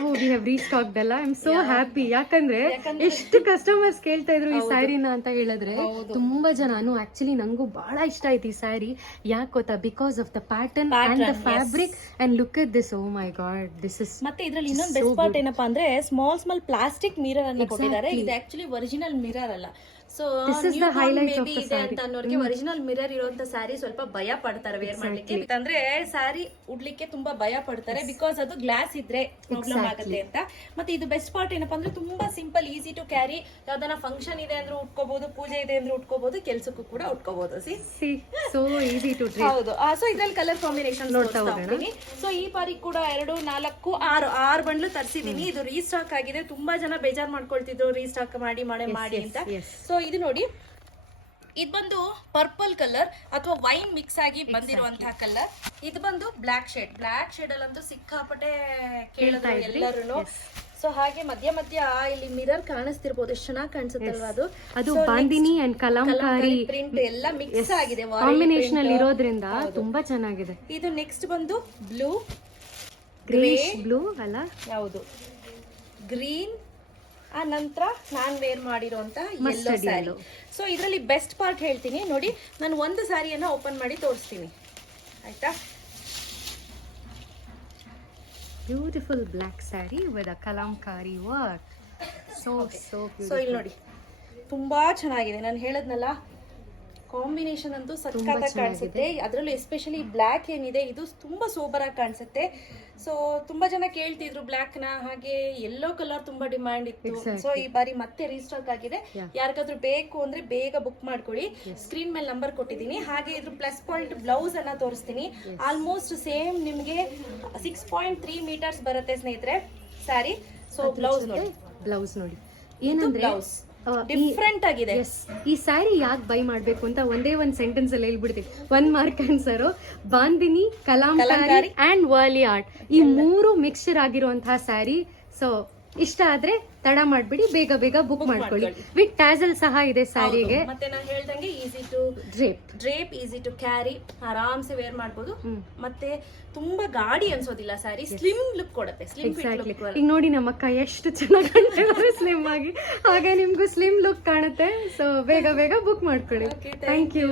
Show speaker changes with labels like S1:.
S1: ನಾವು we have ರೀಸ್ಟಾಕ್ಡ್ ಅಲ್ಲ I am so happy ಯಾಕಂದ್ರೆ ಎಷ್ಟು ಕಸ್ಟಮರ್ಸ್ ಕೇಳ್ತಾ ಇದ್ರು ಈ ಸ್ಯಾರಿನ ಅಂತ ಹೇಳಿದ್ರೆ ತುಂಬಾ ಜನಾನು ನಾನು ಆಕ್ಚುಲಿ ನಂಗೂ ಬಹಳ ಇಷ್ಟ ಆಯ್ತು ಈ ಸ್ಯಾರಿ ಯಾಕೆ ಗೊತ್ತಾ? Because of the pattern and the fabric and look at this oh my God this is
S2: ಮತ್ತೆ ಇದ್ರಲ್ಲಿ ಇನ್ನೊಂದು ಬೆಸ್ಟ್ ಪಾರ್ಟ್ ಏನಪ್ಪಾ ಅಂದ್ರೆ ಸ್ಮಾಲ್ ಸ್ಮಾಲ್ ಪ್ಲಾಸ್ಟಿಕ್ ಮಿರರ್ ಅನ್ನ ಕೊಟ್ಟಿದ್ದಾರೆ. ಇದು ಆಕ್ಚುಲಿ ಒರಿಜಿನಲ್ ಮಿರರ್ ಅಲ್ಲ. ಸೊ
S1: the
S2: ಇದೆ ಅಂತ ಅನ್ನೋರಿಗೆ ಒರಿಜಿನಲ್ ಮಿರರ್ ಇರುವಂತ ಸ್ಯಾರಿ ಸ್ವಲ್ಪ ಭಯ ಪಡ್ತಾರೆ ವೇರ್ ಮಾಡ್ಲಿಕ್ಕೆ. ಅಂದ್ರೆ ಸ್ಯಾರಿ ಉಡ್ಲಿಕ್ಕೆ ತುಂಬಾ ಭಯ ಪಡ್ತಾರೆ ಬಿಕಾಸ್ ಅದು ಗ್ಲಾಸ್ ಇದ್ರೆ ಪ್ರಾಬ್ಲಮ್ ಆಗುತ್ತೆ ಅಂತ. ಮತ್ತೆ ಇದು ಬೆಸ್ಟ್ ಪಾರ್ಟ್ ಏನಪ್ಪಾ ಅಂದ್ರೆ ತುಂಬಾ ಸಿಂಪಲ್ ಈಸಿ ಟು ಕ್ಯಾರಿ ಯಾವ್ದಾನ ಫಂಕ್ಷನ್ ಇದೆ ಅಂದ್ರೆ ಉಟ್ಕೋಬಹುದು ಪೂಜೆ ಇದೆ ಅಂದ್ರೆ ಉಟ್ಕೋಬಹುದು ಕೆಲ್ಸಕ್ಕೂ ಕೂಡ ಉಟ್ಕೋಬಹುದು ಸಿ
S1: ಸೊ ಈಸಿ ಟು
S2: ಹೌದು. ಸೊ ಇದ್ರಲ್ಲಿ ಕಲರ್ ಕಾಂಬಿನೇಷನ್ ನೋಡ್ತಾ ಹೋಗ್ತೀನಿ. ಸೊ ಈ ಬಾರಿ ಕೂಡ ಎರಡು ನಾಲ್ಕು ಆರು ಆರು ಬಂಡ್ಲು ತರಿಸಿದೀನಿ. ಇದು ರೀಸ್ಟಾಕ್ ಆಗಿದೆ. ತುಂಬಾ ಜನ ಬೇಜಾರ್ ಮಾಡ್ಕೊಳ್ತಿದ್ರು ರೀಸ್ಟಾಕ್ ಮಾಡಿ ಮಾಡಿ ಮಾಡಿ ಅಂತ. ಸೊ ಇದು ನೋಡಿ. ಇದು ಬಂದು ಪರ್ಪಲ್ ಕಲರ್ ಅಥವಾ ವೈನ್ ಮಿಕ್ಸ್ ಆಗಿ ಬಂದಿರುವಂತಹ ಕಲರ್ ಇದು ಬಂದು ಬ್ಲಾಕ್ ಶೇಡ್ ಬ್ಲಾಕ್ ಶೇಡ್ ಅಲ್ಲಂತೂ ಸಿಕ್ಕಾಪಟ್ಟೆ ಕೇಳಿದ್ರು ಎಲ್ಲರೂ ಸೊ ಹಾಗೆ ಮಧ್ಯ ಮಧ್ಯ ಇಲ್ಲಿ ಮಿರರ್ ಕಾಣಿಸ್ತಿರ್ಬೋದು. ಎಷ್ಟು ಚೆನ್ನಾಗಿ ಕಾಣಿಸುತ್ತಲ್ವಾ ಅದು?
S1: ಅದು ಬಾಂದಿನಿ ಅಂಡ್ ಕಲಂಕಾರಿ
S2: ಪ್ರಿಂಟ್ ಎಲ್ಲ ಮಿಕ್ಸ್ ಆಗಿದೆ.
S1: ಕಾಂಬಿನೇಷನ್ ಅಲ್ಲಿ ಇರೋದ್ರಿಂದ ತುಂಬಾ ಚೆನ್ನಾಗಿದೆ.
S2: ಇದು ನೆಕ್ಸ್ಟ್ ಬಂದು ಬ್ಲೂ
S1: ಗ್ರೇ ಬ್ಲೂ ಅಲ್ಲ?
S2: ಯಾವುದು ಗ್ರೀನ್ ಆ ನಂತರ ನಾನ್ ವೇರ್ ಮಾಡಿರುವಂತಹ ಎಲ್ಲೋ ಸ್ಯಾರಿ ಸೊ ಇದರಲ್ಲಿ ಬೆಸ್ಟ್ ಪಾರ್ಟ್ ಹೇಳ್ತೀನಿ. ನೋಡಿ ನಾನು ಒಂದು ಸ್ಯಾರಿಯನ್ನ ಓಪನ್ ಮಾಡಿ ತೋರಿಸ್ತೀನಿ. ಆಯ್ತಾ?
S1: Beautiful black sari with a kalamkari work so so
S2: so ಇಲ್ಲಿ ನೋಡಿ. ತುಂಬಾ ಚೆನ್ನಾಗಿದೆ. ನಾನು ಹೇಳದ್ನಲ್ಲ ಕಾಂಬಿನೇಷನ್ ಅಂತೂ ಸಖತ್ತಾಗಿ ಕಾಣಿಸುತ್ತೆ. ಅದರಲ್ಲೂ ಎಸ್ಪೆಷಲಿ ಬ್ಲ್ಯಾಕ್ ಏನಿದೆ ಇದು ತುಂಬಾ ಸೂಪರ್ ಆಗಿ ಕಾಣಿಸುತ್ತೆ. ಸೊ ತುಂಬಾ ಜನ ಕೇಳ್ತಿದ್ರು ಬ್ಲ್ಯಾಕ್ನ ಹಾಗೆ ಎಲ್ಲೋ ಕಲರ್ ತುಂಬಾ ಡಿಮ್ಯಾಂಡ್ ಇತ್ತು. ಸೊ ಈ ಬಾರಿ ಮತ್ತೆ ರೀಸ್ಟಾಕ್ ಆಗಿದೆ. ಯಾರಿಗಾದ್ರೂ ಬೇಕು ಅಂದ್ರೆ ಬೇಗ ಬುಕ್ ಮಾಡ್ಕೊಳ್ಳಿ. ಸ್ಕ್ರೀನ್ ಮೇಲೆ ನಂಬರ್ ಕೊಟ್ಟಿದ್ದೀನಿ. ಹಾಗೆ ಇದ್ರ ಪ್ಲಸ್ ಪಾಯಿಂಟ್ ಬ್ಲೌಸ್ ಅನ್ನ ತೋರಿಸ್ತೀನಿ. ಆಲ್ಮೋಸ್ಟ್ ಸೇಮ್ ನಿಮ್ಗೆ ಸಿಕ್ಸ್ ಪಾಯಿಂಟ್ ತ್ರೀ ಮೀಟರ್ಸ್ ಬರುತ್ತೆ ಸ್ನೇಹಿತರೆ ಸ್ಯಾರಿ ಸೊ ಬ್ಲೌಸ್ ನೋಡಿ.
S1: ಬ್ಲೌಸ್ ನೋಡಿ. ಏನಂದ್ರೆ
S2: ಬ್ಲೌಸ್ ಡಿಫ್ರೆಂಟ್ ಆಗಿದೆ.
S1: ಈ ಸ್ಯಾರಿ ಯಾಕೆ ಬೈ ಮಾಡ್ಬೇಕು ಅಂತ ಒಂದೇ ಒಂದ್ ಸೆಂಟೆನ್ಸ್ ಅಲ್ಲಿ ಹೇಳ್ಬಿಡ್ತೀವಿ one mark answer bandhini kalamkari and Warli art ಈ ಮೂರು ಮಿಕ್ಸ್ಚರ್ ಆಗಿರುವಂತಹ ಸ್ಯಾರಿ ಸೊ ಇಷ್ಟ ಆದ್ರೆ ತಡ ಮಾಡ್ಬಿಡಿ ಬೇಗ ಬೇಗ ಬುಕ್ ಮಾಡ್ಕೊಳ್ಳಿ. ವಿತ್ ಟ್ಯಾಸಲ್ ಸಹ ಇದೆ ಸ್ಯಾರಿಗೆ
S2: ಮತ್ತೆ ನಾನು ಹೇಳ್ದಂಗೆ easy to
S1: drape
S2: drape easy to carry ಆರಾಮ್ಸೆ ವೇರ್ ಮಾಡ್ಬೋದು. ಮತ್ತೆ ತುಂಬಾ ಗಾಡಿ ಅನ್ಸೋದಿಲ್ಲ ಸಾರಿ ಸ್ಲಿಮ್ ಲುಕ್ ಕೊಡುತ್ತೆ. ಸ್ಲಿಮ್
S1: ಎಕ್ಸಾಕ್ಟ್ಲಿ
S2: ಲುಕ್
S1: ಈಗ ನೋಡಿ ನಮ್ಮ ಅಕ್ಕ ಎಷ್ಟು ಚೆನ್ನಾಗಿ ಕಾಣ್ತಿದ್ದಾರೆ ಸ್ಲಿಮ್ ಆಗಿ. ಹಾಗೆ ನಿಮ್ಗೂ ಸ್ಲಿಮ್ ಲುಕ್ ಕಾಣುತ್ತೆ. ಸೊ ಬೇಗ ಬೇಗ ಬುಕ್ ಮಾಡ್ಕೊಳ್ಳಿ. Thank you